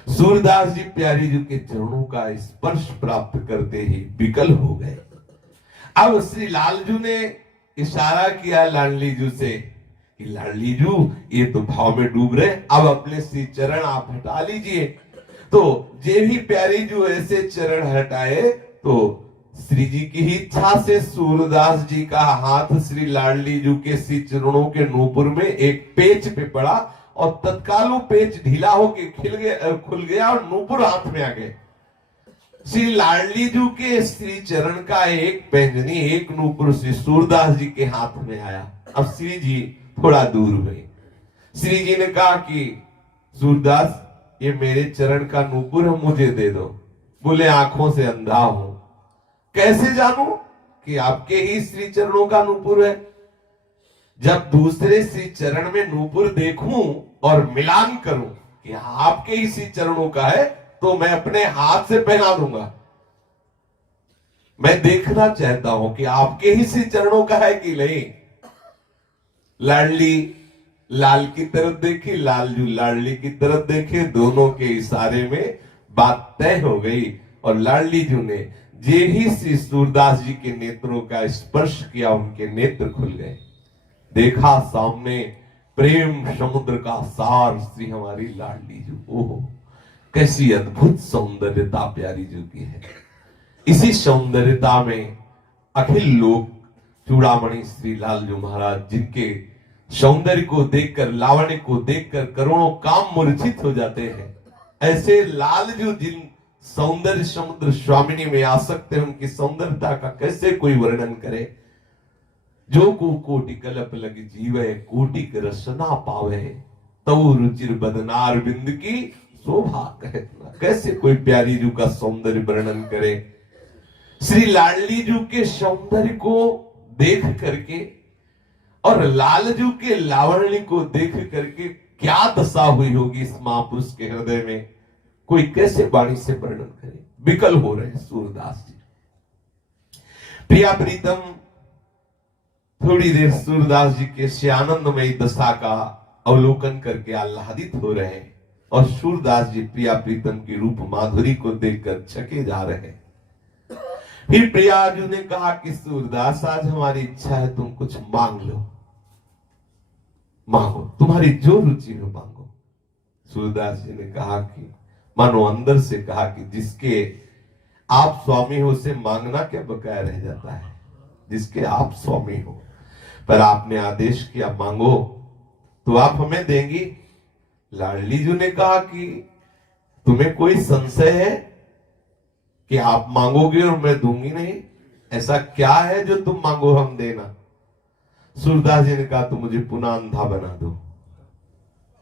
सूरदास जी प्यारी जी के चरणों का स्पर्श प्राप्त करते ही विकल हो गए। अब श्री लालजू ने इशारा किया लाडली जू से कि लाडली जू ये तो भाव में डूब रहे, अब अपने श्री चरण आप हटा लीजिए। तो जे भी प्यारी जू ऐसे चरण हटाए तो श्री जी की ही इच्छा से सूरदास जी का हाथ श्री लाडली जू के श्री चरणों के नूपुर में एक पेच पे पड़ा और तत्काल वो पेच ढीला होके खुल गया और नूपुर हाथ में आ गए। श्री लाडली जू के श्री चरण का एक पैंजनी, एक नूपुर श्री सूरदास जी के हाथ में आया। अब श्री जी थोड़ा दूर हुए। श्री जी ने कहा कि सूरदास ये मेरे चरण का नूपुर है, मुझे दे दो। बोले आंखों से अंधा हूं, कैसे जानूं कि आपके ही श्री चरणों का नूपुर है? जब दूसरे श्री चरण में नूपुर देखूं और मिलान करूं कि आपके ही श्री चरणों का है तो मैं अपने हाथ से पहना दूंगा। मैं देखना चाहता हूं कि आपके ही श्री चरणों का है कि नहीं। लाडली लाल की तरफ देखी, लालजू लाडली की तरफ देखे, दोनों के इशारे में बात तय हो गई और लाडली जू ने जे ही श्री सूरदास जी के नेत्रों का स्पर्श किया, उनके नेत्र खुल गए। देखा सामने प्रेम समुद्र का सार श्री हमारी लाडली जू। ओहो कैसी अद्भुत सौंदर्यता प्यारी जू की है। इसी सौंदर्यता में अखिल लोग चूड़ामणि श्री लालजू महाराज, जिनके सौंदर्य को देखकर, लावण्य को देखकर करोड़ों काम मूर्छित हो जाते हैं, ऐसे लालजू जिन सौंदर्य समुद्र स्वामिनी में आसक्त है, उनकी सौंदर्यता का कैसे कोई वर्णन करे। जो को कोटि कलप लग जीवे, कोटि के रसना पावे, तऊ रुचिर बदनार बिंद की शोभा कहतना। कैसे कोई प्यारी जू का सौंदर्य वर्णन करे। श्री लाडली जू के सौंदर्य को देख करके और लालजू के लावण्य को देख करके क्या दशा हुई होगी इस महापुरुष के हृदय में, कोई कैसे वाणी से वर्णन करे। विकल हो रहे हैं सूरदास जी। प्रिया प्रीतम थोड़ी देर सूरदास जी के से आनंदमयी दशा का अवलोकन करके आह्लादित हो रहे हैं और सूरदास जी प्रिया प्रीतम की रूप माधुरी को देखकर छके जा रहे हैं। फिर प्रियाजू ने कहा कि सूरदास आज हमारी इच्छा है, तुम कुछ मांग लो, मांगो, तुम्हारी जो रुचि हो मांगो। सूरदास जी ने कहा कि मानो अंदर से कहा कि जिसके आप स्वामी हो उसे मांगना क्या बकाया रह जाता है, जिसके आप स्वामी हो। पर आपने आदेश किया मांगो तो आप हमें देंगी। लाडली जी ने कहा कि तुम्हें कोई संशय है कि आप मांगोगे और मैं दूंगी नहीं? ऐसा क्या है जो तुम मांगो हम देना? सूरदास जी ने कहा तो मुझे पुनः अंधा बना दो।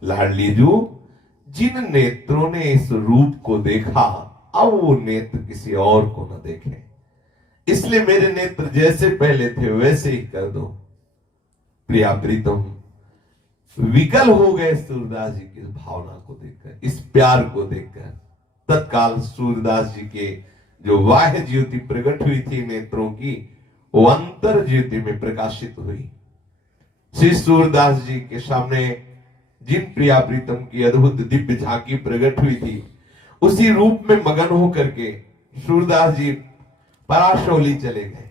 लाडली जू जिन नेत्रों ने इस रूप को देखा, अब वो नेत्र किसी और को न देखें, इसलिए मेरे नेत्र जैसे पहले थे वैसे ही कर दो। प्रिया प्रीतम विकल हो गए सूरदास जी की भावना को देखकर, इस प्यार को देखकर। तत्काल सूरदास जी के जो बाह्य ज्योति प्रकट हुई थी नेत्रों की, वो अंतर ज्योति में प्रकाशित हुई। श्री सूरदास जी के सामने जिन प्रिया प्रीतम की अद्भुत दिव्य झांकी प्रकट हुई थी, उसी रूप में मगन होकर के सूरदास जी पराशौली चले गए।